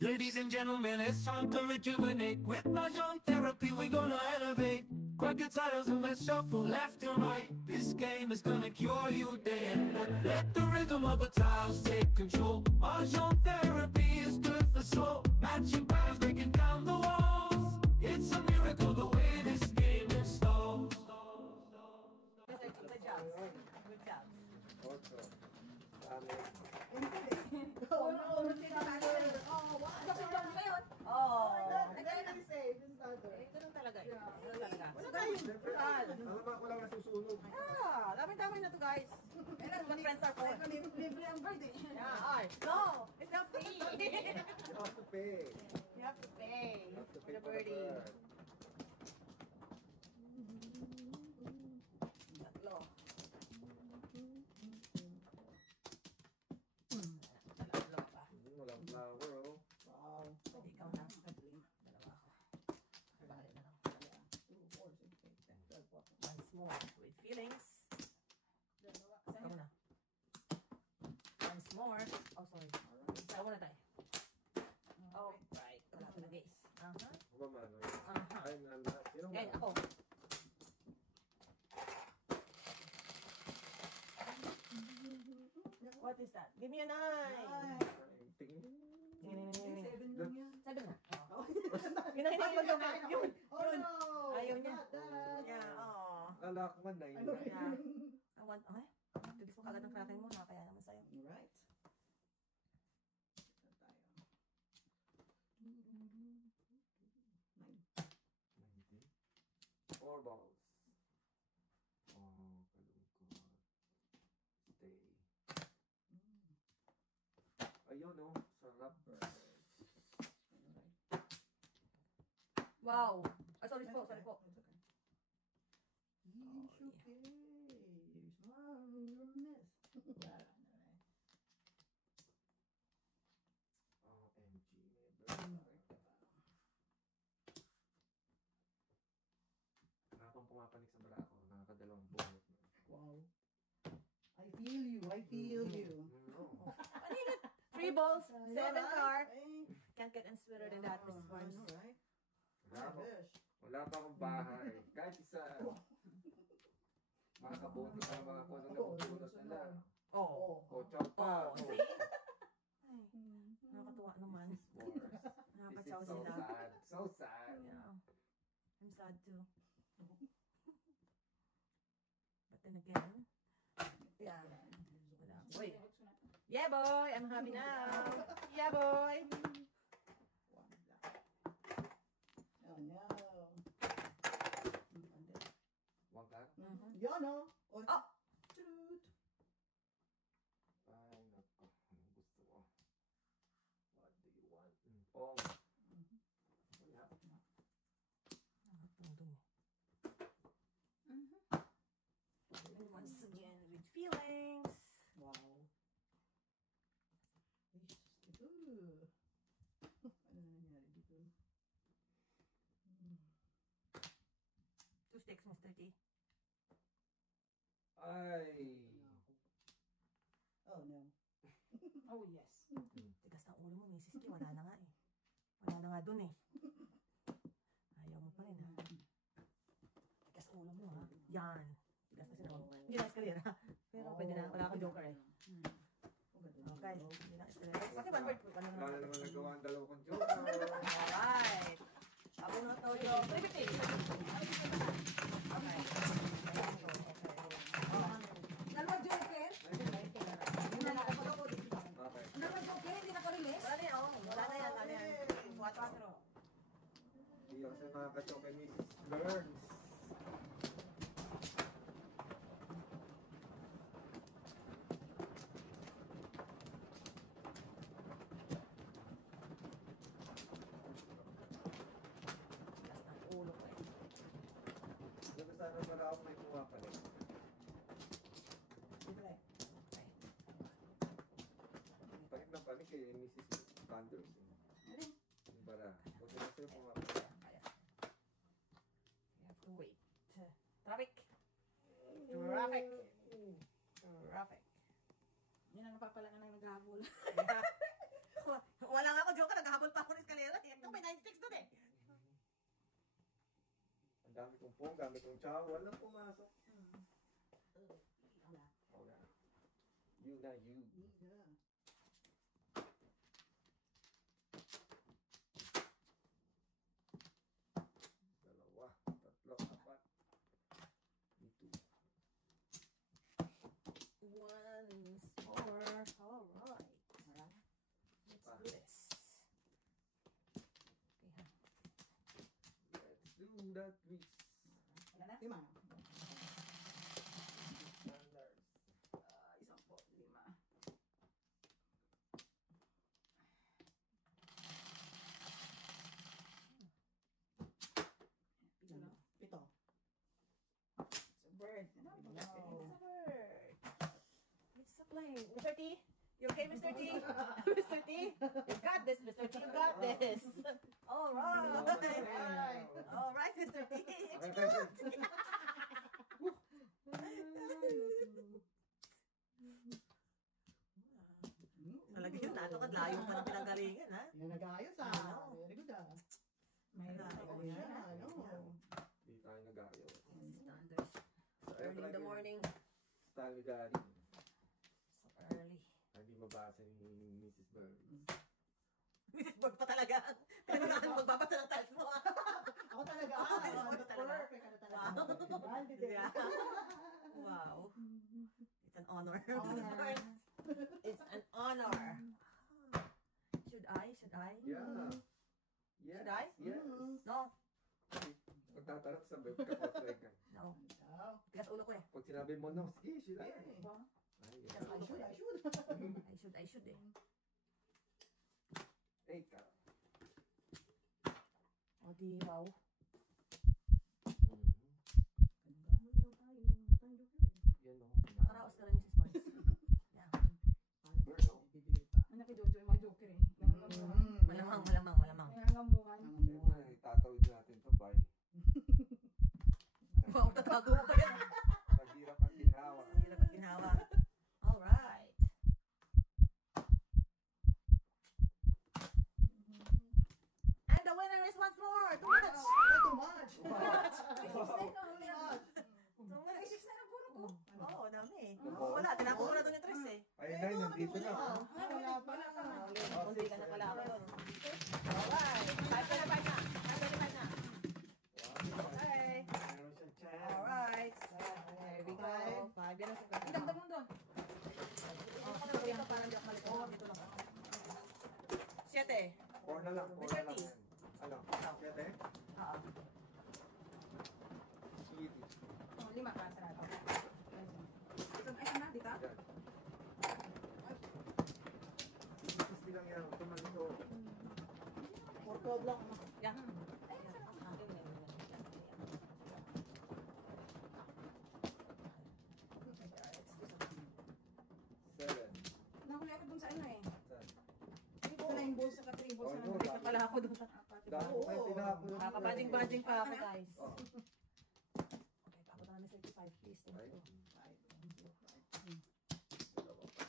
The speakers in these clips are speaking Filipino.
Ladies and gentlemen, it's time to rejuvenate. With Mahjong therapy, we're gonna elevate. Grab your titles and let's shuffle left and right. This game is gonna cure you day and night. Let the rhythm of the tiles take control. Mahjong therapy is good for soul. Matching patterns, breaking down the walls. It's a miracle the way this game installs. Good job. Good job. Also, Oh no, oh, Very safe. This is other. ganun talaga. Ganun talaga. Tama ko lang nasusunog. Ah, dami-dami na to, guys. What friends are for? Libre ang birthday. Yeah, art. No, it's not free. You have to pay. You have to pay You have to for pay the for the birdie. bird. Tatlo. Tatlo pa. Walang flower, oh. Wow. Ikaw na. Dalawa ako. Bakit na lang. 2, 4, 6, 8, 10, 12, 14. Once more with feelings. Ikaw na. Once more. Oh, sorry. Ikaw muna tayo. Oh, right. Wala ko na, guys. Ano ba man? Aha. Ay, nanda. Sino ba? Ngayon ako. What is that? Give me a 9. Ay, tingin. Seven lang yan. Sabi na. Yun ang hinihingi ko. Yun. Oh no! Ayaw niya. Not that. Yeah, oh. Alak man na yun. Yeah. I want, ay, tulis mo kagad ng kraken mo, nakakaya naman sa'yo. Alright. Ito tayo. 9. 4 balls. Oh, kalungkot. Stay. Ayun, oh. Sarap. Wow. Ay, sorry po, sorry po. It's okay. It's okay. Smile, you're a mess. Wala na rin. OMG. Never. Nakapang pumapanik sa bala ko. Nakakadalawang bunot. Wow. I feel you. I feel you. No. 3 balls, 7 car. Ay. Can't get any sweeter than that, Mrs. Barnes. I know, right? Wala pa, Gosh. wala pa akong bahay. Kahit isa. Makakabuto sa mga kung ano nabubunos nila. Oh. O, chow pa. Oh, O, see? Ay, nakakatuwa naman. This is worse. This Nakakatsaw is so sila. sad. So sad. Yeah. I'm sad too. But then again, yeah. Wala. Wait. Yeah, boy! I'm happy now! Yeah, boy! One black. Oh no. Wag ka? Yan oh. Oh! Toot. Ay, nako. Anong gusto ko? What do you want? Pong. Wala. And once again, with feelings. Wow. Ooh. Ano na nangyari dito? 2 sticks, Mr. T. Ay. Oh no. Oh, yes. Tigas ng ulo mo, Mrs. T. Wala na nga eh. Wala na nga dun eh. Ayaw mo pa rin ha. Tigas ulo mo ha. Yan. Tigas na sila. Hindi na eskalera. Pero pwede na. Wala akong joker eh. Okay. Hindi na eskalera. Kasi 1 word po. Ano Wala na? naman nagawa ang dalawa kong joker. Alright. Ako na to yung 350. Okay. Dalawa joker? Okay. Dalawa joker? Hindi naka-release? Wala na yan. Oh. Wala na yan. Wala na yan. 4. Hindi ako sa mga kachok kay Mrs. Burns. Tigas ng ulo ko eh. Sabi sana para ako may pumapalit. Okay. Panik na panik kay Mrs. Thunders. Para, huwag na sa'yo pumapalit. Kaya. You have to wait. Traffic. Traffic. Traffic. Yan ang napapala na naghahabol. Wala nga ako, joke ka, naghahabol pa Oh, gamit yung chow. Walang pumasok. Wala. Wala. You na you. Dalawa, tatlo, apat. Ito. Once more. Alright. Let's do this. Okay, ha. Let's do that twist. Wala na? Lima. Standards. Isang po, lima. Pito. It's a bird. It's a bird. It's a plane. Mr. T? You okay, Mr. T? Mr. T? You got this, Mr. T. You got this. All right. All right, Mr. T. It's good. Talaga yun, nato ka layo pa ng pinagalingan, ha? Yan nag-ayos ah. Ano? Very good ah. May Magaling siya, ano? Hindi tayo nag-ayaw. Standards. So early in the morning. Style ni Gary. So early. Hindi mabasa ni Mrs. Bird. Mrs. Bird pa talaga. Talaga magbabasa ng tiles mo, ha? Ako talaga. Ako talaga. Perfect ano talaga. Bandit eh. Yeah. Wow. It's an honor. Honor. It's an honor. Should I? Should I? Yeah. Yes. Should I? Yes. No. Pagtatarap sa bird, kapatid ka. No. Oh. Tigas ulo ko eh. Pag sinabi mo, no, sige, sila. Yeah. Ay, Tigas ulo ko eh. I should eh. Hey, ka. O di wow. Yan, no. Karaos ka rin, Mrs. Mars. Yeah. Bird, no. Ano kay Jojo, yung mga joker eh. Malamang, malamang, malamang. Nangangamuhan. Siyempre, itatawid natin to by Wow, tatago ko pa yan. paghirap at ginawa. Hirap at ginawa. Alright. And the winner is once more. Too much. Too much. Too much. Too much. Too much. Six na lang puro ko. Oo, dami. Wala, tinapon ko na doon yung tres eh. Ay, nay, nandito na. Wala pa na. Kundi ka na pala ako yun. Alright. Five ka na, five na. Five na, five na. Okay. Meron siyang chance. Alright. There we go. Five. Yan ang sagot. Dagdag mo doon. Dito parang di ako malito. Dito lang ako. Siete. Four na lang, four na lang. 30. Ano? Siyete? Oo. Sweetie. Oh, lima ka, sarado. Ito, ay, na, dito? Yan. Sweetie lang yan. Tumalito. Four twelve lang. Yan. Seven. Nahuli ako dun sa ano eh. Saan? Sa line ball sa ka-tribal Oh, sa no, Balik na pala ako doon sa apat. Dahil ko kayo tinapon. Kakabading-bading pa ako, guys. Oh. Okay, paabot na namin 35, please. Thank Ay. you. Dalawa pa.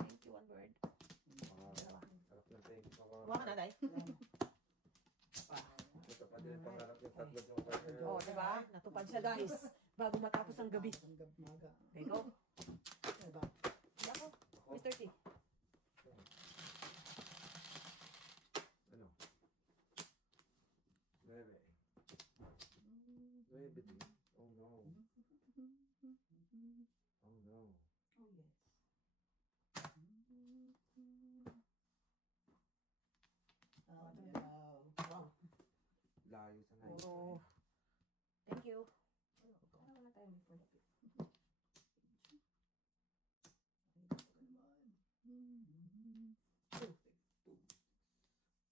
Thank you, one word. Wow. Sarap ng thank you. Kuha ka na, Day. Ito pa din pangarap yung tatlo yung partner. Oo, diba? Natupad siya, guys. Bago matapos ang gabi. Maga. Okay, go. Diba? Hindi ako. Mr. T. Ano? Nueve. Nueve din. Oh no. Oh no. Oh yes. Oh no. Wow. Layo sa nine. Puro. Thank you. Wala tayong before the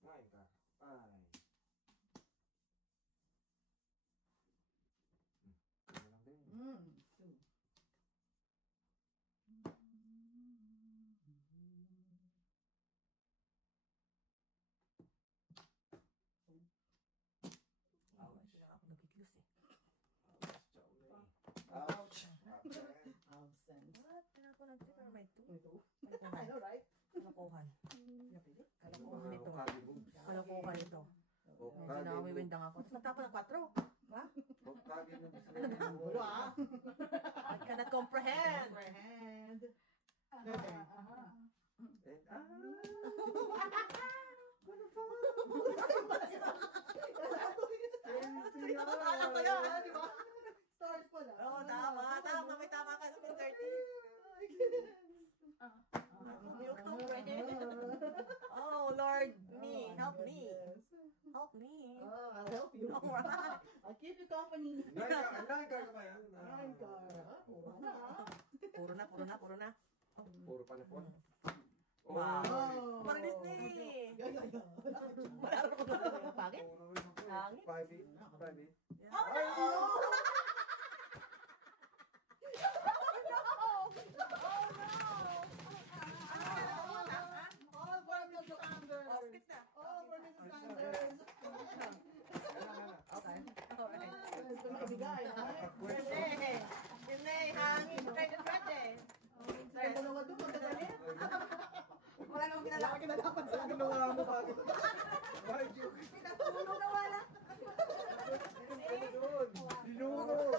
Nine ka. Five. Ano lang din. Two. Ouch. Hindi lang ako nakikilos eh. Ouch. Ouch. Absent. What? Kailangan ko nag-tip or may two? Ito. I Kalokohan. know, right? Kalokohan. Yeah, pwede. Kalokohan ito. Kalibog. Kalokohan ito. Okay. Medyo nakawiwindang ako. Tapos nagtapon ng 4. Ha? Pagkagi ng bisnero. Gulo ah. I cannot comprehend. Comprehend. Alam ko na. Di ba? Stars pala. Oo, tama. Tama. May tama ka sa 30. You comprehend. Oh, Lord, me. Help me. Help me. I'll help you. Alright. I'll keep you company. Nine car ka ba yan? Nine car. Puro na. Puro na, puro na, puro na. Puro pa na po. Wow. Oh. Parang Disney. Yeah. Wala rin ako doon. Bakit? Hangin? 5-8. Oh, no! All for Mrs. Sanders. Oh, skip na. All for Mrs. Sanders. Okay. Alright. Ito na ibigay, ha? Disney. Disney, hangin. Pwede. Sa'yo ko naman doon, magkakalit. Wala namang kinalaman. Kinalapan sa akin. Ginawa mo bakit? Bakit yun? Pinatulong na wala. Dinuro.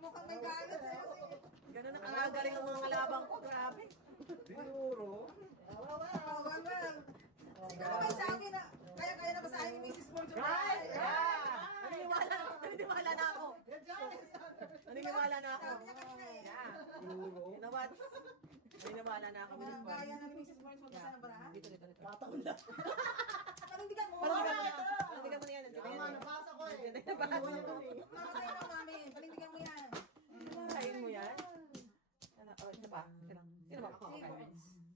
Mukhang may galit sa'yo. Ganun na kagagaling ang mga kalabang ko. Grabe. Dinuro. Siguro sa akin na. Kaya na basahin ni Mrs. Monjo. Right! Naniniwala na ako. Naniniwala na ako. Sabi niya kanina eh. Yeah. Dinuro. You know what? Naniniwala na ako, Mrs. Monjo. Kaya na ni Mrs. Morris mag-isa ng barahan? Dito. Tataon na. Panindigan mo! Panindigan mo na yan. Tama, nabasa ko eh. Mamatay na namin. Panindigan mo yan. Kain mo yan. Oh, isa pa. Sino ba? Ako. Okay.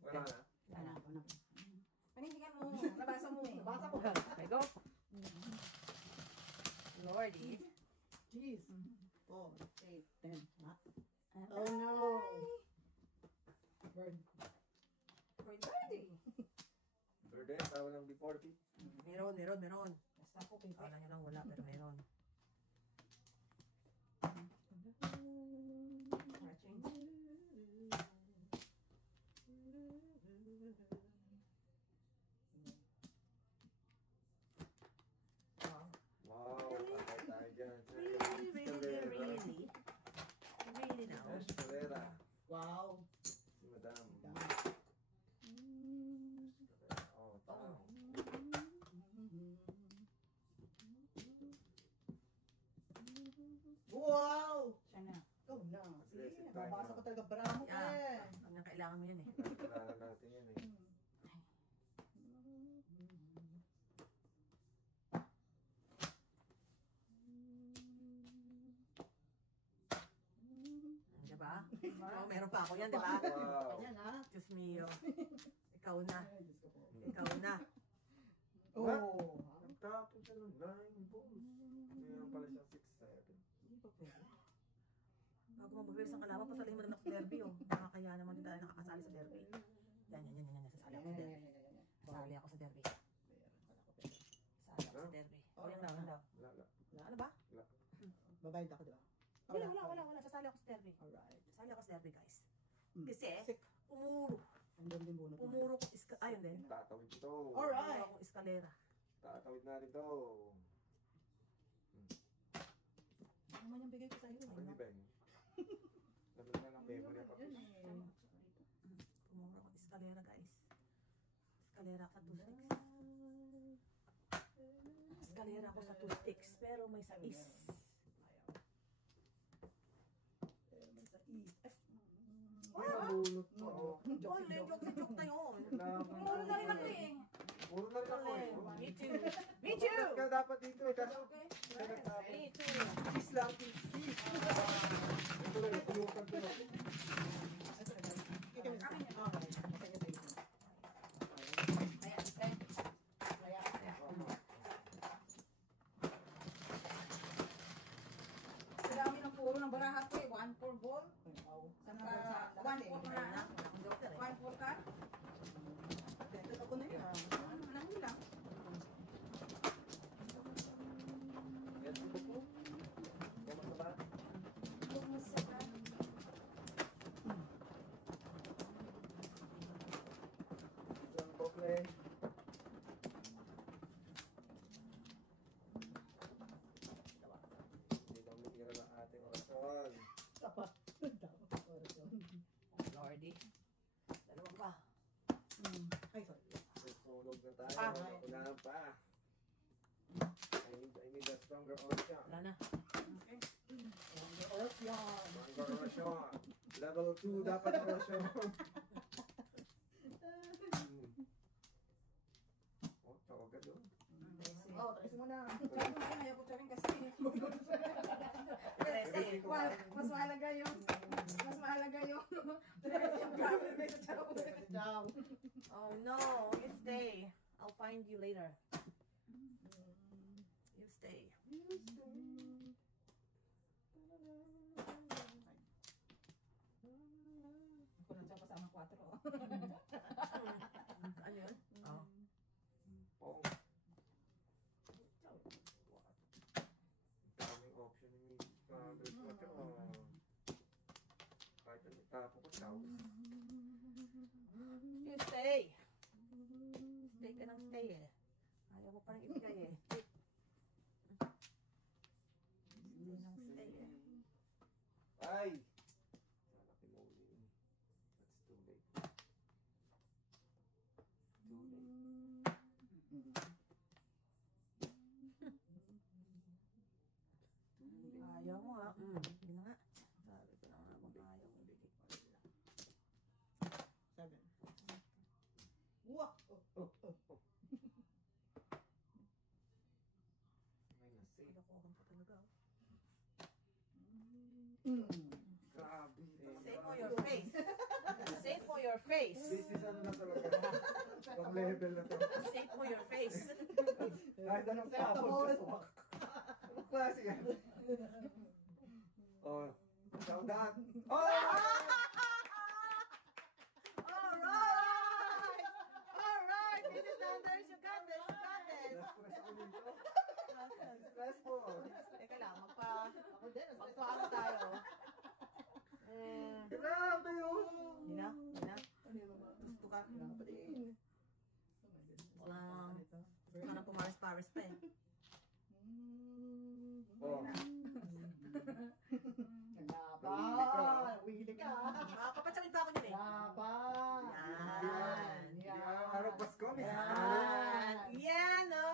Wala na. Panindigan mo. Nabasa mo eh. Nabasa ko. Okay, go. Lordy. Jeez. 4, 8, 10. Oh no. Bird. Birdie. Birthday, tawag ng B40. Meron. Basta ko, Pepe. Kala nyo lang wala, pero meron. Wow, patay tayo dyan. Really now. Escalera. Wow. Si Madam. Oh, tao. Wow! Siya na. Ikaw na. Aggressive Sige, tayo, nabasa no? ko talaga bravo ko Yeah. eh. Ang kailangan mo yun eh. Kailangan natin yan eh. Diba? Oh, meron pa ako yan, diba? Wow. Ayan ha. Diyos mio. Ikaw na. Ay, Diyos ko po. Ikaw na. Oh. Nagtapon siya ng 9 balls. Meron pala siyang 6-7. Hindi pa pwede. Bago mo mag-release ang kalaban, pasalihin mo naman ako sa derby, oh. Nakakaya naman din tayo nakakasali sa derby. Yan. Sasali ako sa derby. Sasali ako sa derby. Sasali ako sa derby. Oh, yan daw. Wala. Ano ba? Babayad ako, di ba? Hindi, wala. Sasali ako sa derby. Alright. Sasali ako sa derby, guys. Hmm. Kasi, Sick. Andun din bunot. umuro ko ayun din. Tatawid ito. Alright. Umuro akong eskalera. Tatawid na rin ito. Ano man yung bigay ko sa'yo? Ako ni Ben. Dapat na lang memory ako. Yun eh. Umuro akong eskalera, guys. Eskalera ako sa 2 sticks. Eskalera ako sa 2 sticks, pero may sais. Ay, nabulot pa. Oh, joke na yun. Puro na rin ako eh. Puro na rin ako eh. Me too. Me too. Mas ka dapat dito eh. Kaso, siya nagtapon. Me too. Peace lang, peace. Ito lang, tulukan ko lang. Ang dami ng puro ng barahan ko eh. 1-4 ball. Saka 1-4 na lang. 1-4 ka. Ako na yun. Alam mo lang. Yan, buko. Bukas ba? Isang tople. tayo. Unahan pa. I need a stronger Orchon. Wala na. Stronger Orchon. Level 2 dapat Orchon. Oh, tawag doon. Oh, trace mo na. Sabi mo na, ayaw ko rin kasi. Mas mahalaga yung camera kaysa chow. Oh no, you stay. I'll find you later. You stay. Ako na siya kasama 4. Ano yun? Oh. Oh. Daming option ni kahit ang tapo ko tao. You stay. Stay ka nang stay eh. Ayaw mo pa rin ibigay eh. Stay nang stay eh. Ay! Malaki mo ulit. That's too late. Too late. Ayaw mo ha. Hindi na nga. Sabi ko na nga kung ayaw mo ibigay. 7. Wow! May nasave. Nakuha pa talaga. Grabe. Say for your face. Say for your face. This is ano na talaga. Pang level na to. Say for your face. Kahit anong tapon ka suwak. Anong klase yan? Oh. Saudat. Oh! Alright! This is Anders. You got this. You got this. Na-stress ako dito. Stressful. Teka lang. Magpaano tayo. Grabe yun. Hindi na? Hindi na? Gusto ka? Wala nang pumaris-paris pa eh. Oh. Wili ka. Papatsawin pa ako dyan eh. Laban. Yan. Hindi araw Pasko. Yan. Yan o.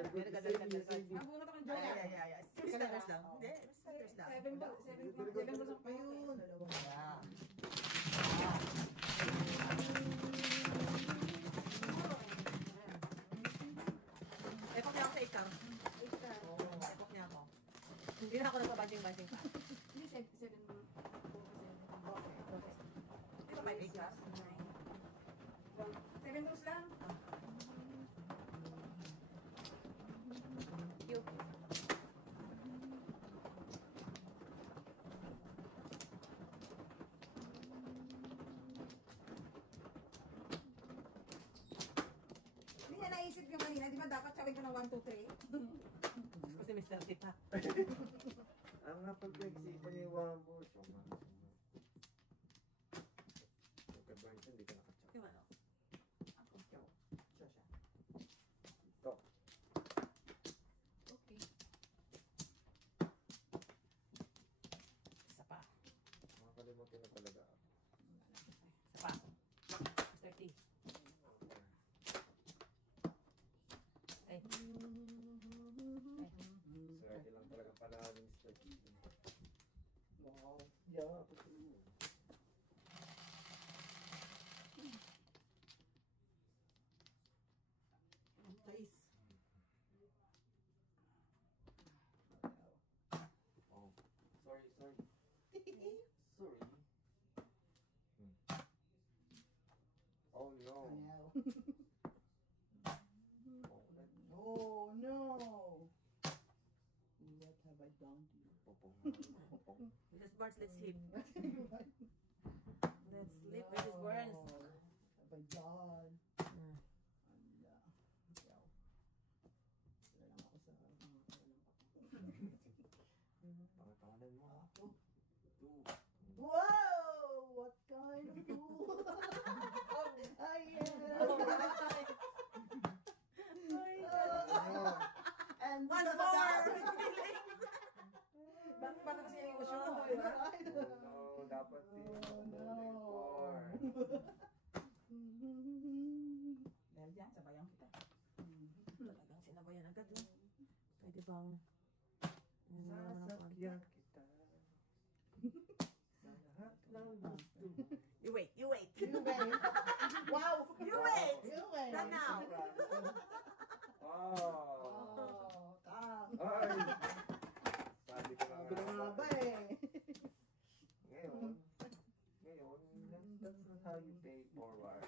Very good. Very good. Save me. Nabunot akong Ay, Joya. ay, ay, ay. Sisters lang. Hindi, sisters lang. 7 balls pa yun. Yeah. Epok niya ako sa ikaw. Epok niya ako. Hindi na ako nagpabanting-banting pa. Hindi, 7 balls. Di ba 5 acres? 7 balls lang. You. Hindi niya naisip yung kanina. Di ba dapat sabi ko ng 1, 2, 3? Kasi Mr. Tita. Ang napag-exipan ni Wambo. Suma. Pagka-branch hindi ka nakachak. Yung ano? Ako, siya. Siya. Ito. Okay. Isa pa. Makakalimutin na talaga ako. Isa pa. Mr. T. Ay. Swerte lang talaga panalo ni Mr. T. Wow. Yeah. Tais. Oh. Sorry. Sorry. Oh no. Ayaw. Oh, Oh no. What have I done to you? Popong. Mrs. Barnes, let's sleep. Let's sleep, Mrs. Barnes. What have I done? Mm. Anda. Ayaw. Wala lang ako sa Pangatawanan mo. Ako. Two. Whoa! What kind of fool? I am. And Once because of that- more! Baka kasi yung uso mo, Oh no, dapat din. Oh, no. agad eh. Pwede bang... Ano naman ang konti? Sasakyan kita. Sa lahat ng gusto. You wait, you wait. You wait. Wow. You wait. You wait. Not now. Oh. Tang. Ay. Sabi ko Sabi ko na nga ba eh. Ngayon, that's not how you pay forward.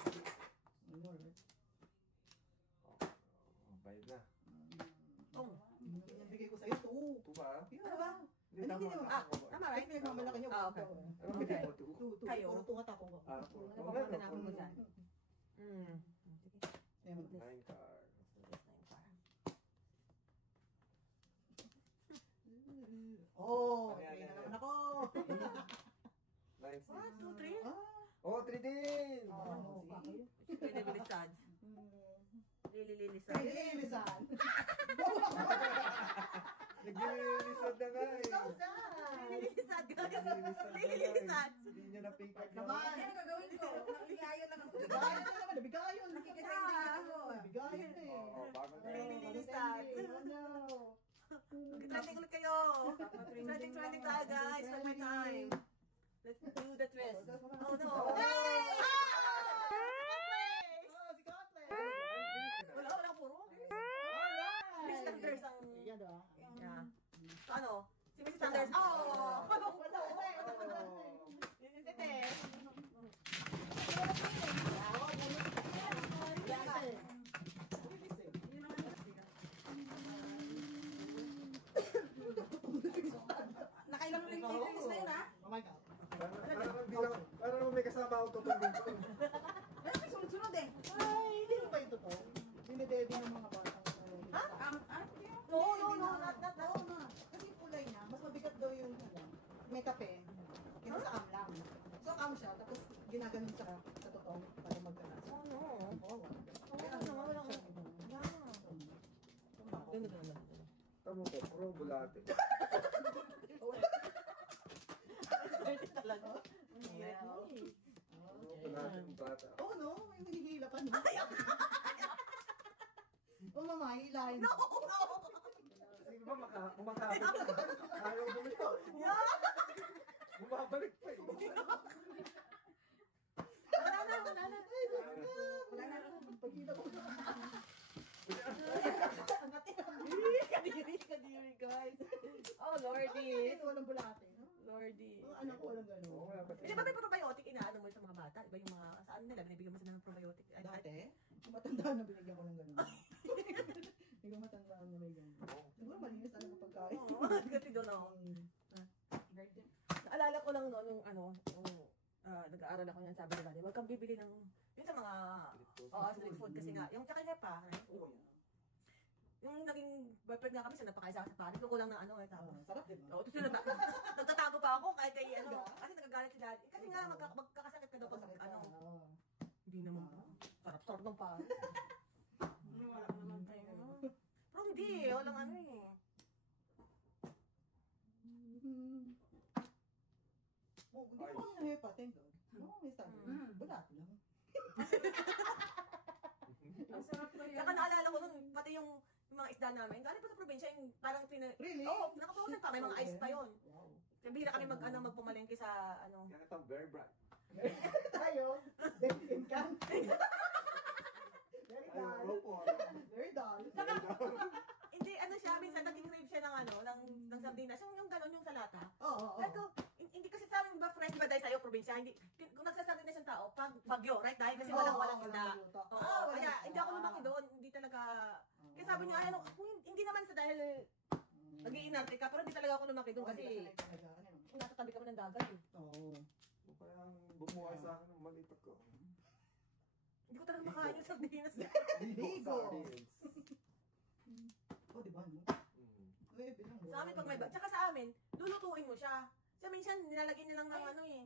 Bayad na. Oh. Nabigay ko sa'yo, 2. Ito ba? Ano ba? Hindi, tama. Tama, right? Pinagmamalaki niyo. Okay. Ano bigay mo? 2? Kayo? Puro 2 nga ako. Ah, Ano ba tinapon mo dyan? Sige. 9 cards. Oh, Ano yan, 3 na yan, naman yan? ako. 9, 6. 1, 2, 3. Ah. Oh, 3 din! Oh, Lililisad. Lililisad. Lilisan. Naglililisad na nga eh. So sad. Lililisad. Lililisad. Hindi niya na-pick up Naman. Ano gagawin ko? Nabigayan lang ako. Bigayan na naman, nabigayan. Nakikitending ako. Nabigayan eh. Oo, bago na. Lililisad. Oh no. Trending ulit kayo. Trending tayo guys. One more time. Let's do the twist. Oh no. Hey! Oh, si Kotler. Wala puro. Miss Sanders ang... Yan ah. Yeah. So ano? Si Miss Sanders. Oh! Wala, wala. This is the test. Nakailang release na yun ha? Oh my God. Parang may kasama ako tutulong ko. Pero may sunod-sunod eh. Ay, hindi mo ba ito to? Dinedede ng mga batang. Ha? No, not that. Oo na. Kasi yung kulay niya, mas mabigat daw yung may kape. Kaya sa am lang. So am siya, tapos ginaganon sa totoo para magkanas. Oh no. Oo. Oo naman, walang... Ganda. Tama po, puro bulate. Dirty talaga. Puro bulate yung bata. Oo no, yung hinihila pa no. Oo mama, hilahin. No! Sige ba kumakapit ka? Ayaw bumito. Bumabalik pa eh. Wala na. Wala na. Pagkita ko. Kadiri, guys. Oh, Lordy. Ito walang bulate, no? Lordy. Ang anak ko walang gano'n. Oo, wala pa Hindi ba may probiotic inaano mo sa mga bata? Iba yung mga, saan nila, binibigyan mo sila ng probiotic? Dati, kung matandaan na binigyan ko ng gano'n. Hindi ko matandaan na may gano'n. Siguro malinis talaga pagkain. Oo, kasi doon ako. Naalala ko lang noon, nung ano, nag-aaral ako yan, sabi nila, huwag kang bibili ng, yun sa mga, street food kasi nga, yung tsaka pa, yung naging boyfriend nga kami, siya napakaisa sa Paris, nung kulang na ano, tapos. Sarap din. Oo, tapos nagtatago pa ako kahit kay ano, kasi nagagalit si daddy. Kasi nga, magkakasakit ka daw pag ano. Hindi naman po. Sarap-sarap ng Paris. Wala naman tayo. Pero hindi, walang ano eh. Oh, hindi ko kami nahepa, thank God. Oo, may sabi. Bulat lang. Ang sarap ko yan. Saka naalala ko nun, pati yung mga isda namin, galing pa sa probinsya, yung parang Really? Oo, nakapausan pa, may mga ice pa yun. Wow. Bihira kami magpumalengke sa ano. Kaya itong very bright. Tayo, very incant. Very Ayaw, dull. ropo. Very dull. Hindi, ano siya, minsan naging crave siya ng ano, ng sardinas. Yung gano'n yung salata. Oo. Pero, hindi kasi sa amin ba, fresh ba dahil sa'yo, probinsya, hindi, kung nagsasardinas yung tao, pag bagyo, right? Dahil kasi walang isda. Oo, kaya hindi ako lumaki doon, hindi talaga, kaya sabi niya, ano, hindi naman sa dahil nag-iinarte ka, pero hindi talaga ako lumaki doon kasi nasa tabi kami ng dagat eh. Oo. Parang bumuhay sa akin ng maliit ako. Hindi ko talaga makain yung sardinas. Ligo. Sardines. Oh, di ba? No? Nuebe lang. Sa amin pag may tsaka sa amin, lulutuin mo siya. Sa minsan, nilalagyan niya lang ng ano eh.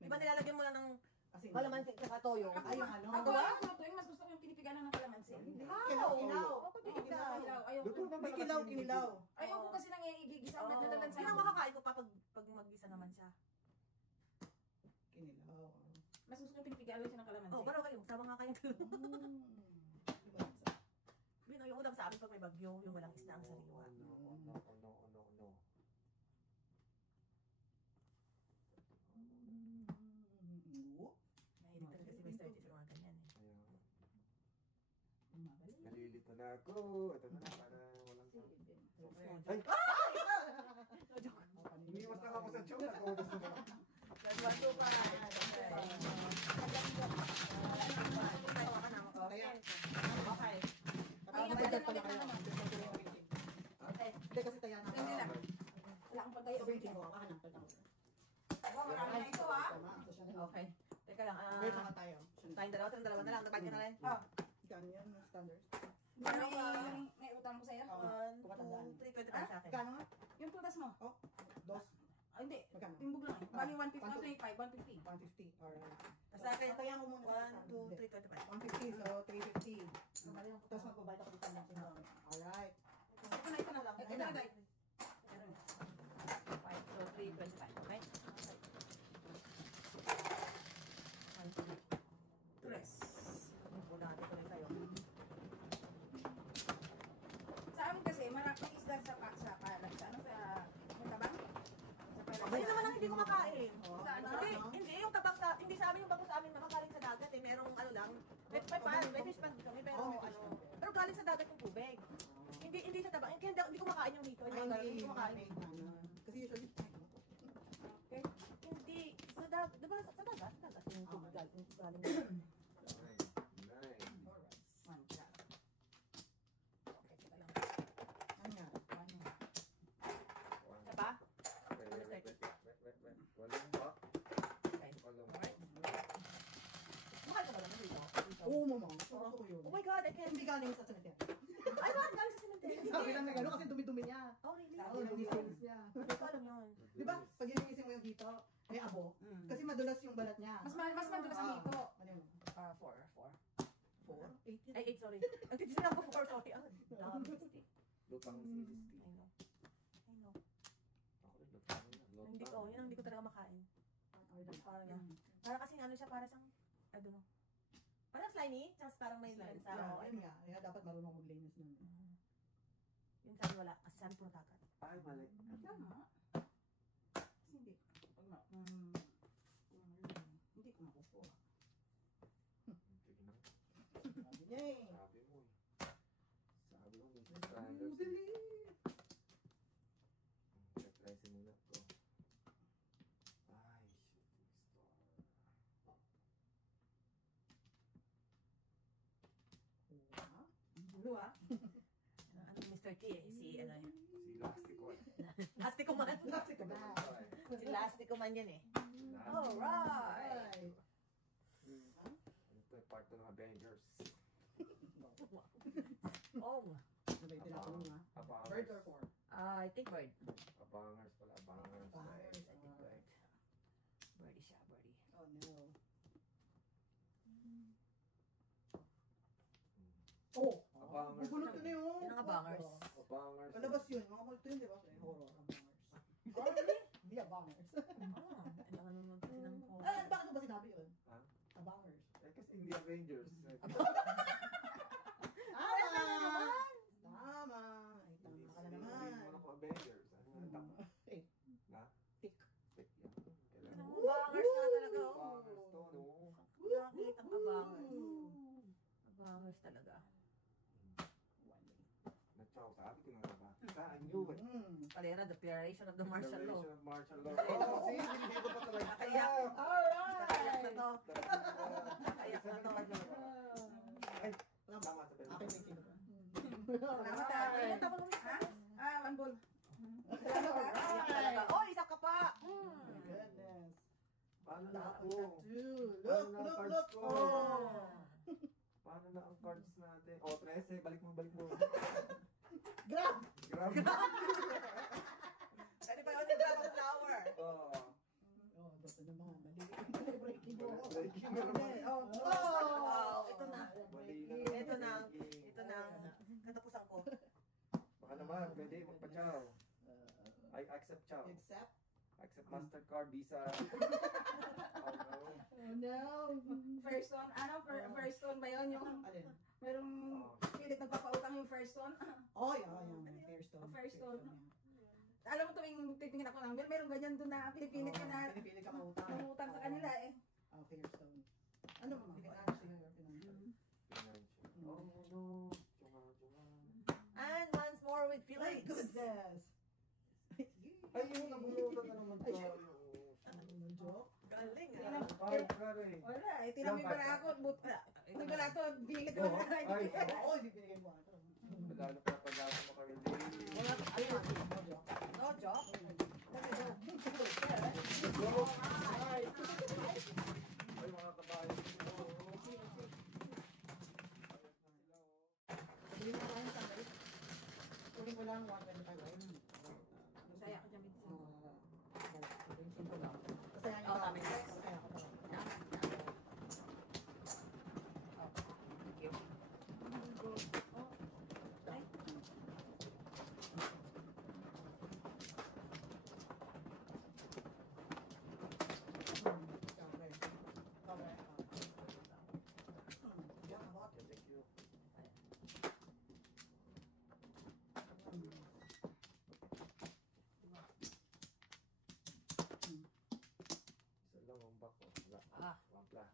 Di ba nilalagyan mo lang ng Kasi kalamansi at toyo? Ay, yung ano? Ako lang, mas gusto ko yung pinipigalan ng kalamansi. Kinaw. Kilaw. Ayaw Luto ko. naman May kinaw, kinilaw. Ayaw ko kasi nang igigisa ang nagdadalan Hindi sa na makakain ko pa pag mag-isa naman siya. Kinilaw. Mas gusto ko yung pinipigalan siya ng kalamansi. Oh, pero kayo, sama nga kayong dalawa. Diba? Bin, ayoko lang lang sa amin pag may bagyo, yung walang isda ang sariwa. No. Mahilig talaga si Mr. G sa mga ganyan eh. Ayun. Nalilito na ako. Ito na, para walang Ay! umiwas lang ako sa chow. Nakawagas na ako. Nagwato pa. Okay. Magdagdag pala kayo. Hindi kasi tayo na. Hindi lang. Wala akong pagkayo. Sabihin ko, kahanap ka tayo. Marami na ito ah. Tama, so siya na. Okay. Teka lang. Okay, saka tayo. Tayong dalawa na lang. Nagbayad ka na rin. Ganyan, standard. May utang ko sa'yo. 1, 2, 3, 25 sa akin. Kano nga? Yung tutas mo. Dos. Ah, hindi. Magkano? Timbog lang eh. Bali 150, 150. 150. Alright. Sa akin, Tatayan ko muna. 1, 2, 3, 25. 150, so 350. Tapos magbabayad ako dito ng sinabi. Alright. Ito na lang. Ito na lang. 5, so 3, 25. Okay? Tres. Bulate ko rin kayo. Sa amin kasi, maraming isda sa palag. Sa tabang? Sa palag. Ayun naman ang hindi ko makain. Sa ano? Hindi yung tabak sa, hindi sa amin yung bako sa amin makakaling sa dagat eh. Merong ano lang, may fish pan kami, pero ano, pero galing sa dagat yung tubig. Hindi sa tabak, kaya hindi ko makain yung dito. Hindi ko makain. Kasi usually, Okay? Hindi, sa dagat, diba sa dagat yung tubig galing. Nice. One shot. Okay, teka lang. ano nga? Diba? Walang ba? Okay. Walang Alright. Mahal ka ba naman dito? Oo, mama. Gusto ko yun. Oh my God, I can't. Hindi galing sa cemetery. Ay, bakit galing sa cemetery? Sabi lang na gano'n kasi dumi-dumi niya. Oh, really? Oo, nag-sales niya. Hindi ko alam yun. Di ba? Pag iniisip mo yung dito, ay abo. Kasi madulas yung balat niya. Mas madulas ang hito. Ano yun? 4. 4? 18? Ay, 8, sorry. Ang titis lang ko 4, sorry. Ah, 60. Lutang I know. Ako rin, lutang na. Hindi ko, yun ang hindi ko talaga makain. Parang yan. Parang kasi ano siya, parang siyang, I don't know. Parang slimy, tapos parang may Slime. lansa. Yeah, Oo, ayun nga. Kaya dapat marunong maglinis nun. Yun sa amin wala, kasi sa amin puro dagat. Ay, mali. Tama. Kasi hindi. Pag na, hindi ko makukuha. Sige na. Sabi niya eh. Sabi mo eh. Sabi mo, Mrs. Sanders. Dali. Try muna ko. Ay, shooting star. Gulo ah. Ano, Mr. T eh, si ano eh. Si Lastico eh. Lastiko man. Plastic ka ba? Si Lastiko man yan eh. Lastico. Alright. Ito ay part 2 ng Avengers. Oh, Sabay tinatanong ha. Bird or four? I think bird. Abangers pala, abangers. Abangers, I think bird. Birdie siya, birdie. Oh no. Oh! Abangers. Gugulot ko na yun. Yun ang abangers. Abangers. Palabas yun. Mga multo yun, di ba? Horror. Abangers. Oh, really? Hindi abangers. Ah, kailangan mo magpasinang ko. Ah, bakit mo ba sinabi yun? Ha? Abangers. Eh, kasi hindi Avengers. Tama! Tama! Ay, Hindi tama ka na naman. mo ako Avengers. Ano nga tama? Eh, Ha? tick. Tik yan. Kailangan. Abangers na talaga. Oh. Abangers to, no? Nakakita ang abangers. Abangers talaga. Nagsaw, sabi ko na nga ba? I knew it. Palera, declaration of the martial law. Declaration of martial law. Oh, see? Hindi ko pa talaga. Nakaiyak. Nakaiyak na to. Nakaiyak na to. Ay, tama sa pera. Akin may sino ba? Salamat ah. Ilan tapos mo? Ah, 1 ball. Oh, isa ka pa. My goodness. Paano na ako? Look! Oh. Paano na ang cards natin? Oh, 13. Balik mo. Grab! Grab. Pwede pa yun yung grab of flower. Oh. Oh, basta naman. Breaking ball. Breaking na naman. Oh! Wow, ito na. Mali na. Ito na. Breaking. Ito na ang katapusan ko. Baka naman, pwede magpa-chow. I accept chow. Except? Accept MasterCard, Visa. Oh no. First one, first one ba yun? Yung Alin? merong pilit nagpapautang yung first one. Oh, yan. Fairstone. Fairstone. Alam mo tuwing titingin ako ng bill, merong ganyan doon na pinipilit ka na Pinipili ka mautang. mangutang sa kanila eh. Oh, Fairstone. Ano ba mga financial? Oh, no. And once more with My Felix. goodness. Ay, yung nabunutan na naman tayo. Ano joke? Galing Ay, pare. Wala, eh, tinamay para ako, but hindi ko lato, bilit ko na. Ay, Oo, hindi binigay mo ito. Lalo pa pag-asa mo kami din. Wala ka. Ayun. No joke. No joke. Ay, mga kabayan. Sabihin mo lang sa guys. Kunin ko lang 125. Ayun. Saya ko dyan minsan. Simple lang. Masaya niyo Oh, ba? tama yun. Masaya ko pala. Thank you. Isa lang ang bako. Wala. Ah. Wampla.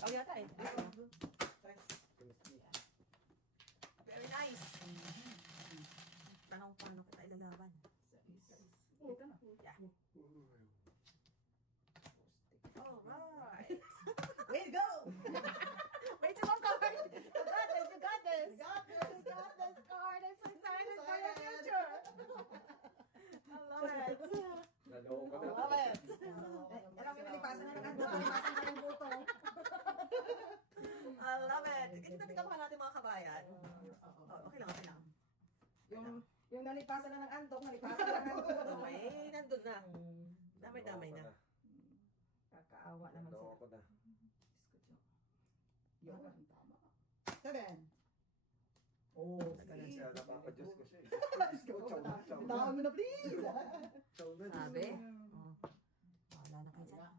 Oh, yata eh. Very nice. Tanong paano kita ilalaban. Ito na. Alright. Way to go! Wait, you won't cover it. You got this. You got this. You got this. You got this card. I'm so excited for your future. I love it. Naloko I na. love it. Alam mo, nalipasan na ng ando, nalipasan ka ng buto. I love it. Kasi natin kamukha natin mga kabayan. Oh, okay lang, okay lang. Yung nalipasan na ng andok, nalipasan na ng buto. Okay, nandun na. Damay-damay na. Kakaawa naman sila. Naloko na. Yun. Tama. 7. Oh, Kaya napapadyos ko siya eh. Bitawan mo na please. Sabi? Oh. Wala na kayo dyan.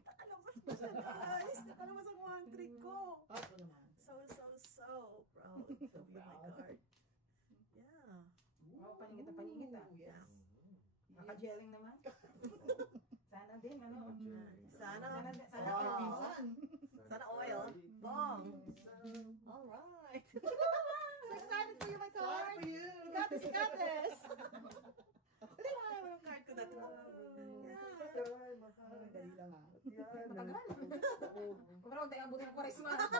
Nakalabas mo siya, guys. Nakalabas ang one trick ko. Paano naman? So proud to be my card. Yeah. Wow, paningit na paningit ah. Yes. Naka-gelling naman. Sana din, ano. Sana Sana Oh, all. pinsan. Sana oil. Bong. Alright. So excited for you, my Sorry card. for you. You got this, you got this. Di ba yung card ko na to? Yeah. Dali lang ah. Matagal. Kung parang tayo abutin ng Kwaresma. Tapos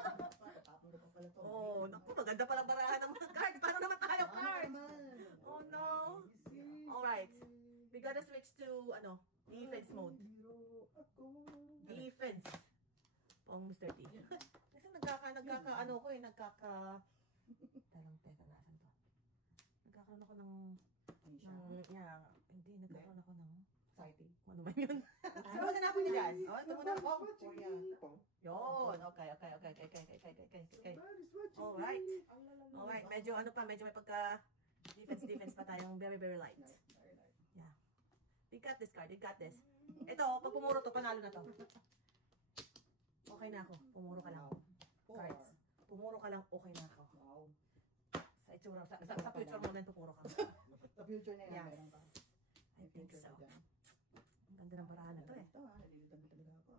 pa pala to. Oh, naku, maganda pala barahan ng mga cards. Paano naman tayo Ano card? naman? Oh no. Alright. We gotta switch to, defense mode. Defense. Pong Mr. T. Kasi nagkaka, Talang teka, nasan to? Nagkakaroon ako ng, nagkakaroon ako ng, Exciting. ano ba yun? Ano ba sinapon niya dyan? Oh, ito muna. Oh, Korea. yun. Okay. Alright. Alright, medyo may pagka, defense pa tayong very, very light. Yeah. You got this card, you got this. Ito, pag pumuro to, panalo na to. Okay na ako. Pumuro ka lang. Cards. Pumuro ka lang, okay na ako. Wow. Sa itsura, sa future moment, pumuro ka. Sa future na yan, Yes. meron ka. I think so. Ang ganda ng barahan na to eh. Ito nalilitan ko talaga ako.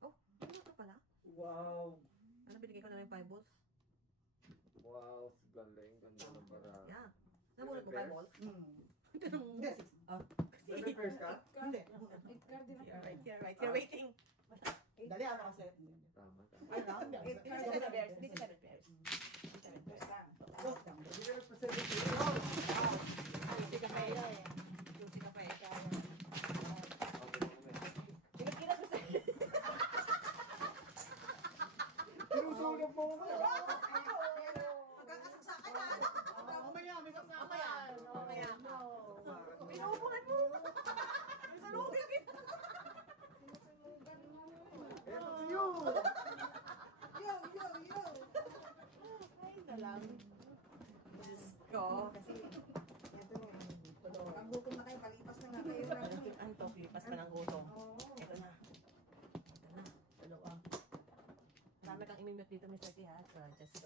Oh, ano ka pala? Wow. Ano, binigay ko na yung 5 balls? Wow, galing. Ganda ng bara. Yeah. Nabunod mo 5 balls? Hindi, Seven pairs ka? Hindi. You're right. You're waiting. Dali ako kasi. Tama. Ano? Hindi siya 7 pairs. Hindi siya 7 pairs. Dos lang. Hindi ka nagpa-seven pairs. Juicy ka pa eh. Juicy ka pa eh. Kinas mo sa... Sinusunog mo ako. Magkakasaksakan na. Mamaya, may saksakan. Mamaya. Pinupungan mo. Salubin kita. lang. Diyos ko. Kasi, ito na yung tuloy. Ang gutom na kayo, palipas na nga kayo. Ang to, lipas pa ng gutom. Oo. Ito na. Ito na. Dalawa. Marami kang imimute dito, Mr. T, ha? So, just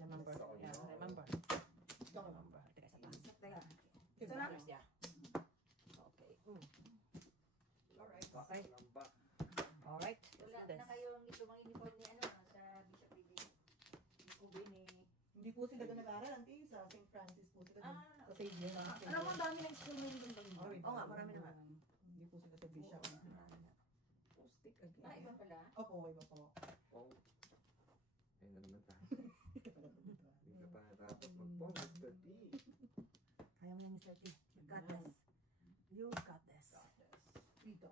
remember. Yeah, remember. Remember. Teka, isa pa. Teka. Ito na. Yeah. Okay. Alright. Okay. Lamba. Alright. Wala Let's do na this. kayong isumang uniform ni ano sa Bishop Reading. Ni Kubi ni... Hindi po sila doon nag-aaral, auntie. Sa St. Francis po sila doon. Ah, Sa Xavier. Alam mo, ang dami ng instrument doon. Oh, Oo nga, marami na nga. Hindi po sila sa Bishop. Acoustic ah, again. iba pala. Opo, iba po. Pong. Ayun na naman tayo. Hindi ka pa natapos magpong, Mr. T. Kaya mo yan, Mr. T. You got this. You got this. Dito.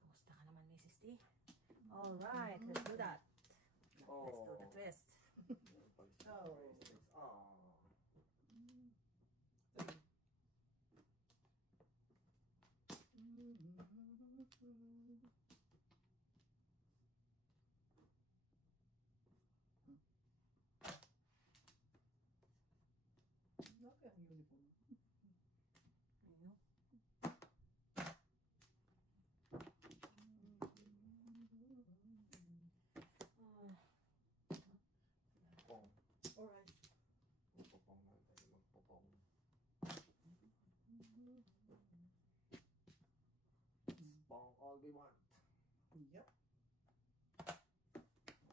Kumusta ka naman, Mrs. T? Alright, let's do that. Oh. Let's do the twist. Oh. Okay, ang uniform. Ano? Pong. Alright. Magpopong na tayo. Magpopong. Pong all we want. Yep.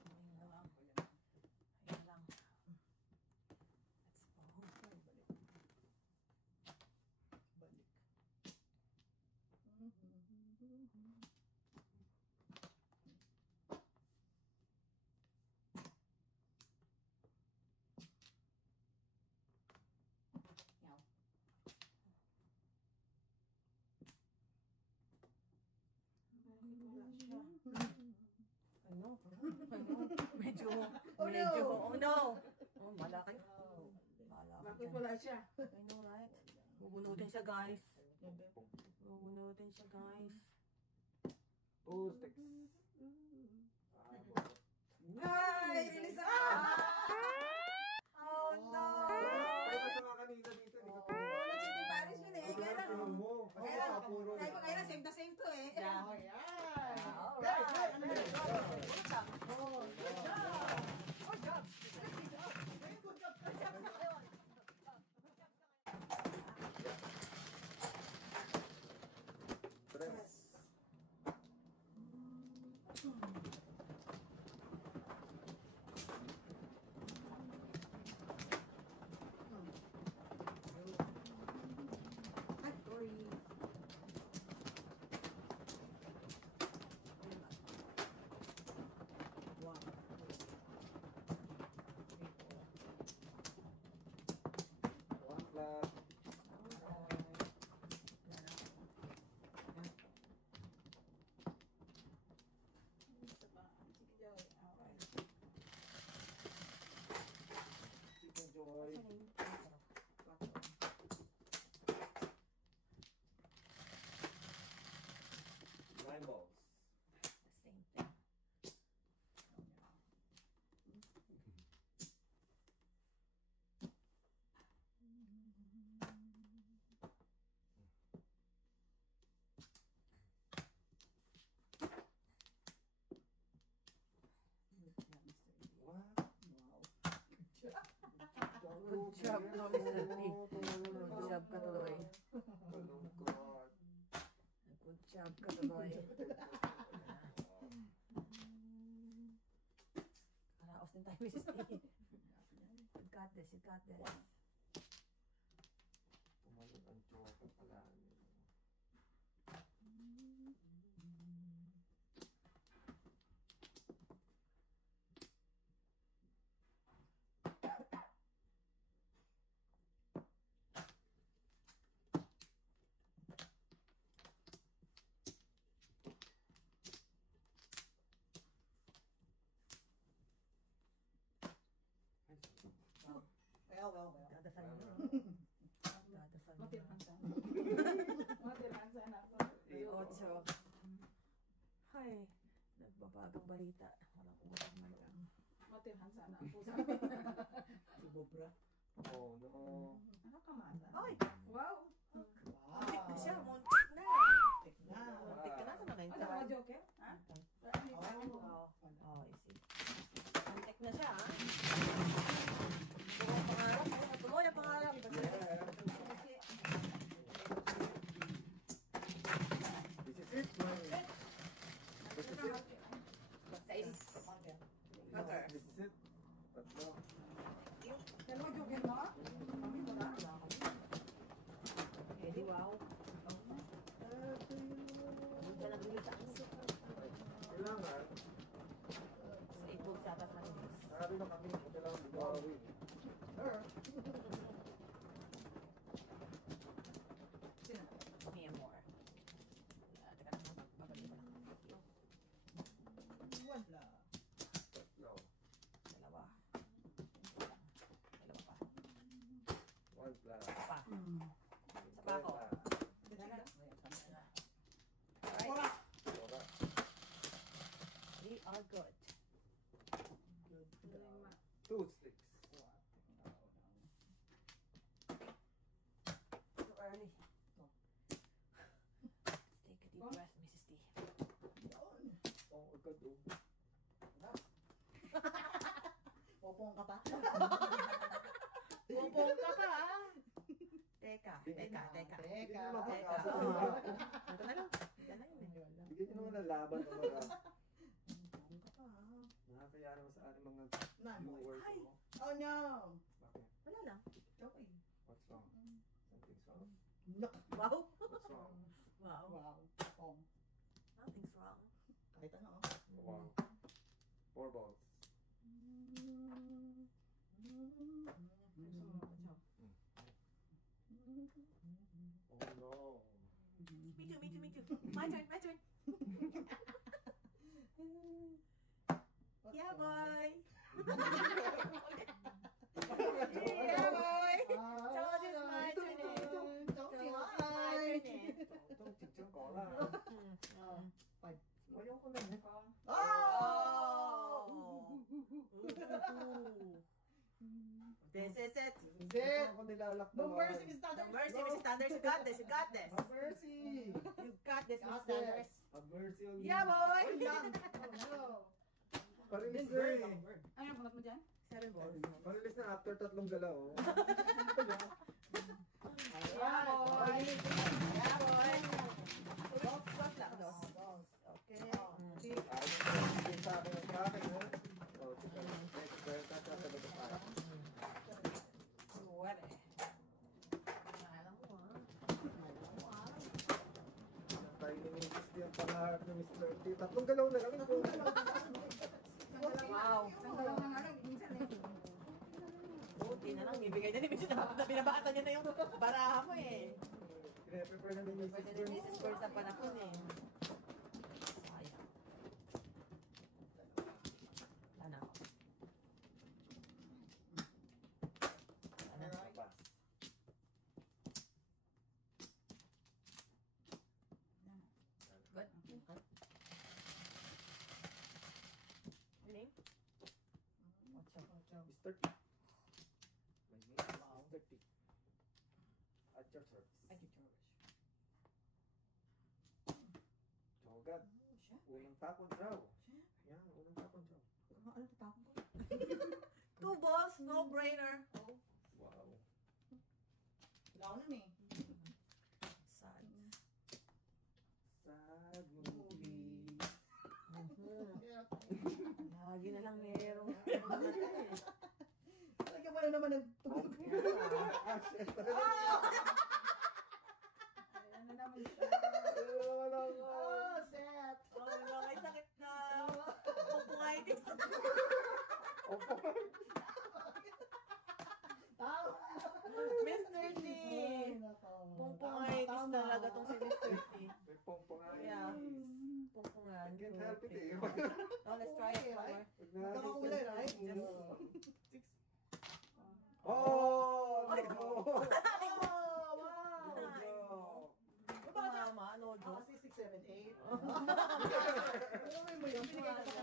Ayun na lang. Ayun lang. Let's go. Balik. Balik. Ano? Ano? Medyo, Oh, no. medyo, oh no! Oh, mala kayo. Mala ka Bakit dyan. wala siya? I know, right? Bubunutin siya, guys. Pong. Bubunutin siya, guys. Two sticks. Ah, bot. Ay, release ako! Oh no! Ay, basta nga kanina dito. Hindi ka pa. Wala si Tim Paris yun eh. Kaya lang. Tingnan mo. Kasi Kaya lang. puro. Kaya ko kaya lang, same na same to eh. Yeah. Oh, yeah. Alright. Good job. Good job. Oh, Good job. good job. Good job. Very good job. Good job sa kayo. Tres. Sorry. Wow. One flat. Chicken joy. Nine balls. Same thing. What? Good job, no, Mr. T. Good job ka tuloy. Kalungkot. Good job ka tuloy. Karaos din tayo, Mrs. T. You got this, you got this. Pumalot ang chocolate pala. Well. Dadasal nyo. Dadasal nyo. Matirhan sana. Matirhan sana ako. Otso. Ay, nagbabagang balita. Walang ulam na lang. nakatirhan sana ako sa Si Bobra. Oh, no. Ano ka man? Ay! Wow! Muntik na siya, Wow. muntik na. Muntik ka na sa mga Ano ka joker? Ha? Oh, easy. Muntik na siya, ha? Puro pangarap, tuloy ang pangarap. This is it, man. This is it. This is it. Tatlo. Dalawa joker mo? Kami wala. Eh, di wow. Hindi ka nabili sa akin. Kailangan. Sa ipog sa atas ng Diyos. Sabi na kami, kailangan bigawin. Me and more. Teka lang, babalik ko lang. Wala. Tatlo. Dalawa. Dalawa pa. One plus. Pa. Sa pa ako. Alright. Wala. We are good. Two sticks. Too early. Take a deep breath, Mrs. T. Oh, agad oh. Popong ka pa? Bubong ka pa, ha? Teka. Teka. Hindi naman Teka. pagkasa. Ito na lang. Yan na yun eh. Bigyan nyo naman ng laban ng mga Popong ka pa. nakakaya naman sa ating mga Nan. viewers Ay! mo. Oh no! Bakit? Wala lang. Okay. What's wrong? Something's wrong? Wow. What's wrong? Wow. Wow. Pong. Nothing's wrong. Kahit ano. Wow. 4 balls. Oh no. Me too. My turn. Yeah, boy. Yeah, boy. Told you it's my turn. Told you it's my turn. Itong chichang kola. Ayoko na eh. Oh! This is it. Hindi ako nilalakbo. No mercy, Miss No Thunder. mercy, Mrs. Sanders. You got this. Have mercy. You got this, Mrs. Got Sanders. Have mercy on me. Yeah, boy. Oh, yan. Oh no. Parilis na eh. Ano yung bunot mo dyan? 7 balls. Parilis na after 3 galaw. Yeah, boy. Yeah, boy. Dos lang, dos. Okay. Ayun sa akin ang kakin ha. Oh, sige. Suwere. Alam mo, ha? Tayo ni Mrs. yung pangarap ni Mr. T. 3 galaw na lang. Wow. Isang dalaw na nga lang. Minsan eh. Buti na lang. Ibigay na ni Mrs. na binabasa niya na yung baraha mo eh. Pine-prepare na ni Mrs. Pwede ni Mrs. Bird sa panahon eh. Sayang. Ano? Ano? Pass. Good. Your name? Mr. T. My name is Mr. T. At your service. Thank you, George. Jogad. Unang tapon daw. Yan, unang tapon daw. Ano tatapon ko? 2 balls, no brainer. Oh, Wow. Wala ko nun eh. sad. Sad movie. Lagi na lang merong Talaga wala naman nagtugog. Ano naman Oh, Seth. Oh, may sakit na pupungitis. Opo. Tama. Mr. T. Ay, nako. Pupungitis Tama. talaga tong si Mr. T. May pongpong ayos. Yeah. I Pumpungan. can't help it eh. Oh, let's try it more. Magkakakulay, right? Oh! Ay! No! Oh, wow. No! Mama, ano, Ako Diyos? kasi 6, 7, 8. Ano mo yun? Binigay ko sa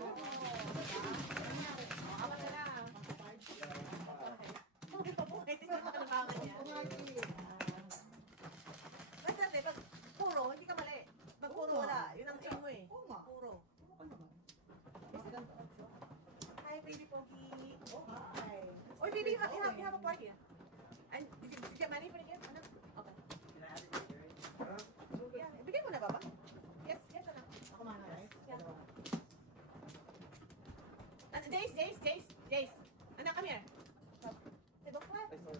you have a part here. And did you get money for the gift? Ano? Okay. Ha? Yeah, bigay mo na ba ba? Yes, yes, ano? Ako mana, right? Yeah. Jace. Anak, come here. Say, don't clap. Ay, sorry.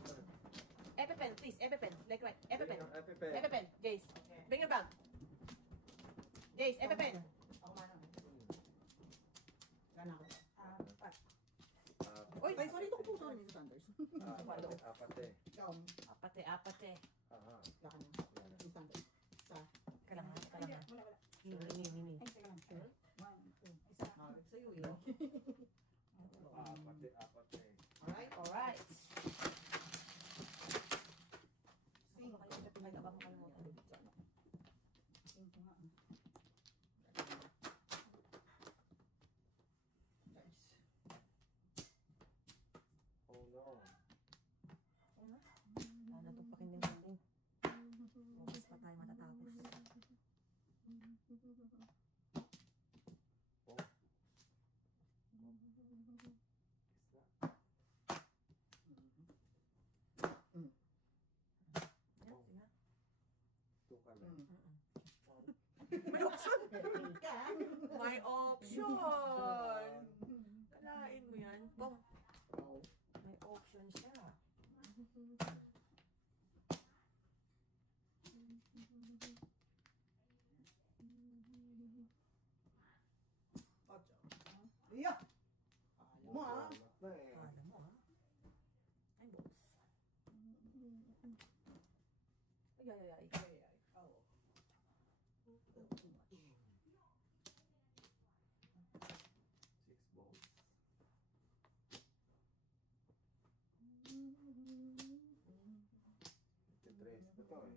EpiPen, please, EpiPen. Like right, EpiPen. EpiPen. EpiPen, Jace. Bring your bag. Jace, EpiPen. Ako mana. Gana ako. Uy! Ay, sorry, ito ko po. Sorry, Mrs. Sanders. Apat eh. Ikaw, Apate. Aha. baka na. Mrs. Sanders. Kailangan. Wala. Mini. Ay, teka lang. Sure? 1, 2. Isa. Sa'yo eh. Apat eh. Alright? Alright. Sing. Ay, abang makalimutan. Cinco nga. Nice. Oh no. Sana itong pakinding-kinding. Bukas pa tayo matatapos. Yan, sige. Two ka na. May option! Ka? May option! Kalain mo yan. Bong, Wow. may option siya. Ocho. Iya! Alam mo ah. Apat na eh. Alam mo, ha? Ay, boss. Ay. Oh. Six balls.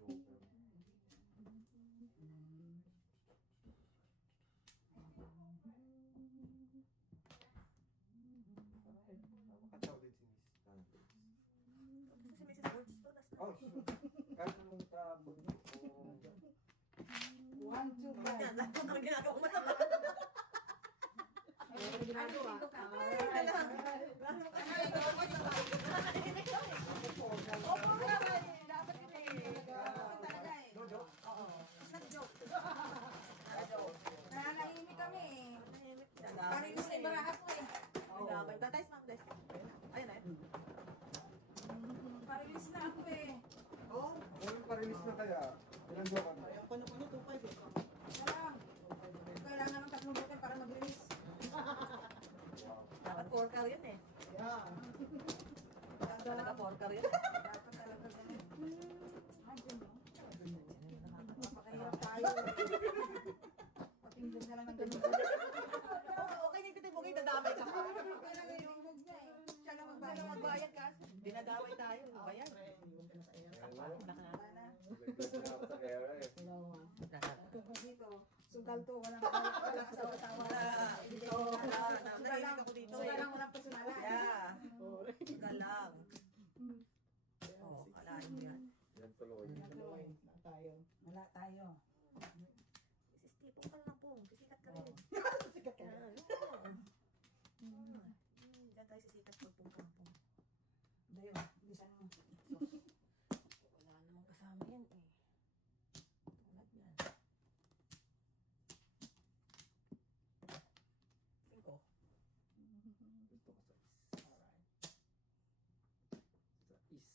Tres pa to eh. Joker. Kabunot kami ng Joker. Makataw din si Miss Sanders. Si Mrs. Woods to, last na. Oh, sure. Kahit anong tabog niyo. Oh. 1, 2, 5. Yan, lahat ng ginagawa mo sa Ano, cinco ka? Ay, lang. Opo nga ba? Dapat yun eh. Talaga eh. No joke. Oo. It's not joke. Nananahimik kami eh. Dadamay Parilis na yung baraha ko eh. Dadamay. Tatay, ma'am, des. Ayun, ayun. Parilis na ako eh. Oh. Kung pa-release na kaya, ilang joke ka na? Ay, ang pano-pano, 2-5 eh. Wala. Kailangan ng 3 butil para mag-release. Wow. Dapat 4-car yun eh. Yeah. Talaga 4-car yun. Dapat talaga ganun. Imagine mo. Napakahirap tayo. Patinggan na lang ng ganun. Okay, nagtitibugay, dadamay ka. Kailangan yung hug niya eh. Siya lang magbayad. Magbayad ka. Dinadamay tayo. Ano ba yan? Ayun, no? Wala. Nagdag na ako sa kera eh. Dito. Sugal to. Walang kasawa-tawa. Dito. Nahimik ako dito Sugal eh. lang. Walang personalan. Yeah. Ka lang. Oo, kalahin mo yan. Yan tuloy. Tuloy. Tayo. Wala tayo. Sisistipong ka lang po. Sisikat ka rin. Sikat ka. Diyan tayo sisikat pagpong-kampong. Dayo. Bilisan mo. Wala namang kasama yan eh. Tulad yan. 5. Gusto ko sa is. Alright. Sa is.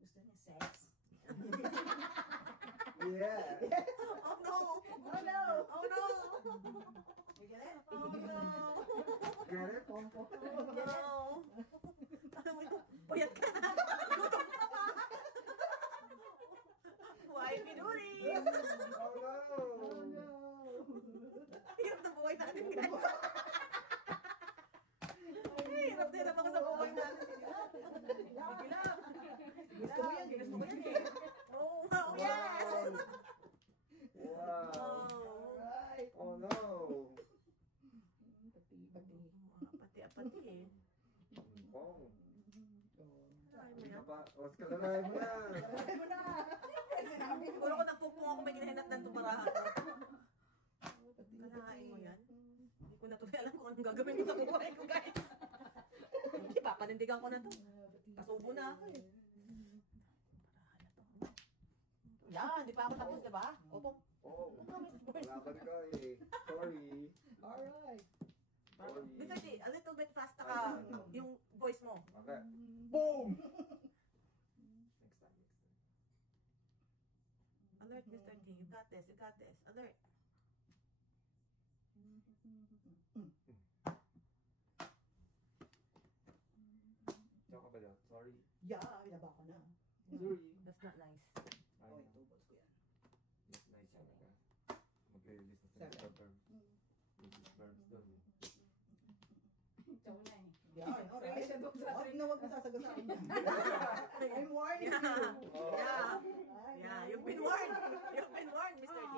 Gusto niya sex? Yeah! Oh no! Oh no! Oh no! You get it? Oh no! Get it? Pompo. Oh no! Ano mo ito? Puyat ka! Gutom ka pa! Why pinulis? Oh no! Oh no. Hirap na buhay natin guys. Hirap na hirap ako sa buhay natin. Sige lang. Gusto mo yan. Gusto ko yan eh. Oh, wow, yes! Wow! Oh. Alright. Oh no! Pati. Apati-apati eh. Pong. pa. Os kalalayan mo na. Alam mo na. Sinabi ko. Siguro ko nagpupong ako may ginahinat ng tubarahan ko. Kalahain mo yan. Hindi ko na tuloy alam kung anong gagawin ko sa buhay ko, guys. Hindi, papanindigan ko na to. Kasubo na ako eh. Yan, di pa ako tapos, di ba? Opo. Oo. Laban ka eh. Sorry. Alright. Sorry. Mr. T, a little bit fast ka yung voice mo. Okay. Boom! Next time. Alert, Mr. T. You got this. You got this. Alert. Diyan ka ba dyan? Sorry. Yeah, binaba ko na. Sorry. That's not nice. Ay, Oh, ito, balls ko yan. yes, nice talaga. Mag-release na sa Seven. term. Mrs. Burns doon eh. Ikaw na eh. Yeah, Oh, release siya doon sa Huwag na huwag mo sasagasaan. I'm warning you. Oh. Yeah. Ay, Yeah, you've been warned. You've been warned, Mr. T.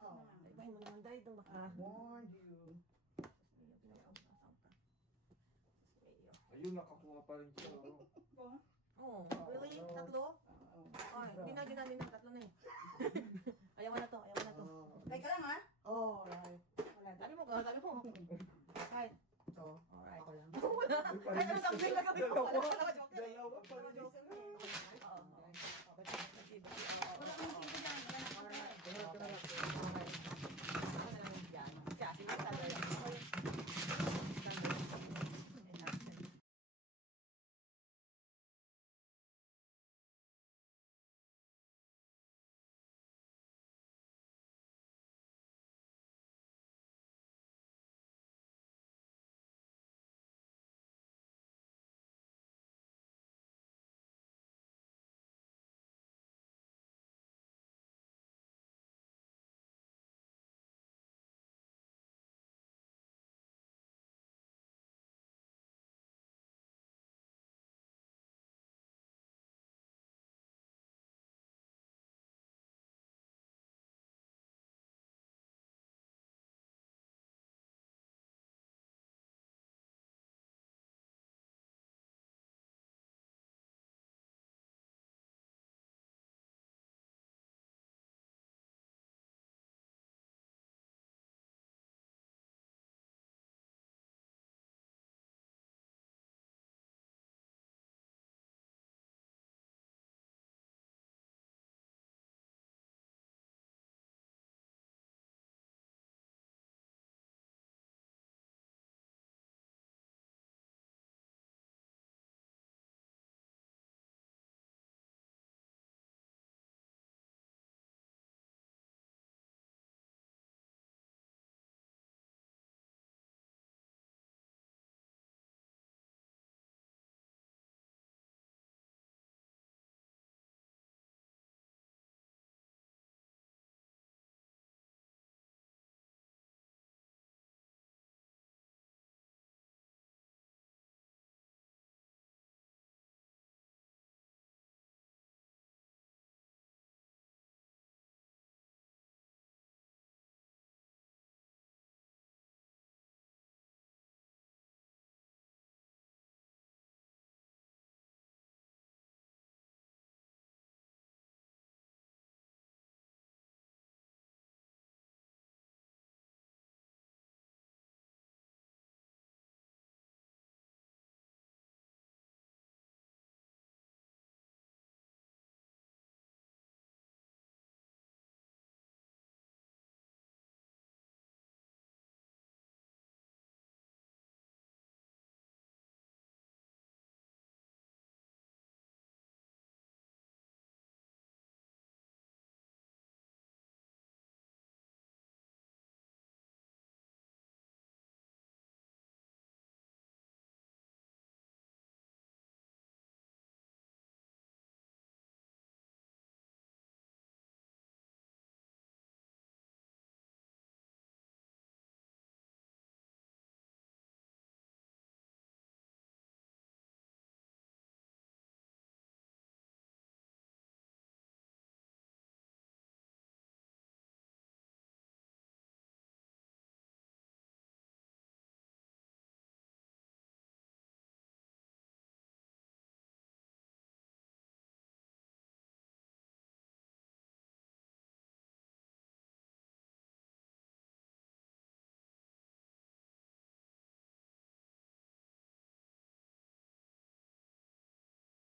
Oh. Ay, mo naman dahil itong baka. Warned you. Ayun, nakakuha pa rin siya. oh. Oh, really? Tatlo? Ay, hindi na ginani ng tatlo na eh. Ayaw mo na to, ayaw mo na to. Teka lang ha. Oh, right. Wala, sabi mo ka, sabi mo. Kahit. So, Alright. ako lang. Wala. Kahit anong sabi na gawin ko. Wala, wala, joke lang. Dalawa pa rin.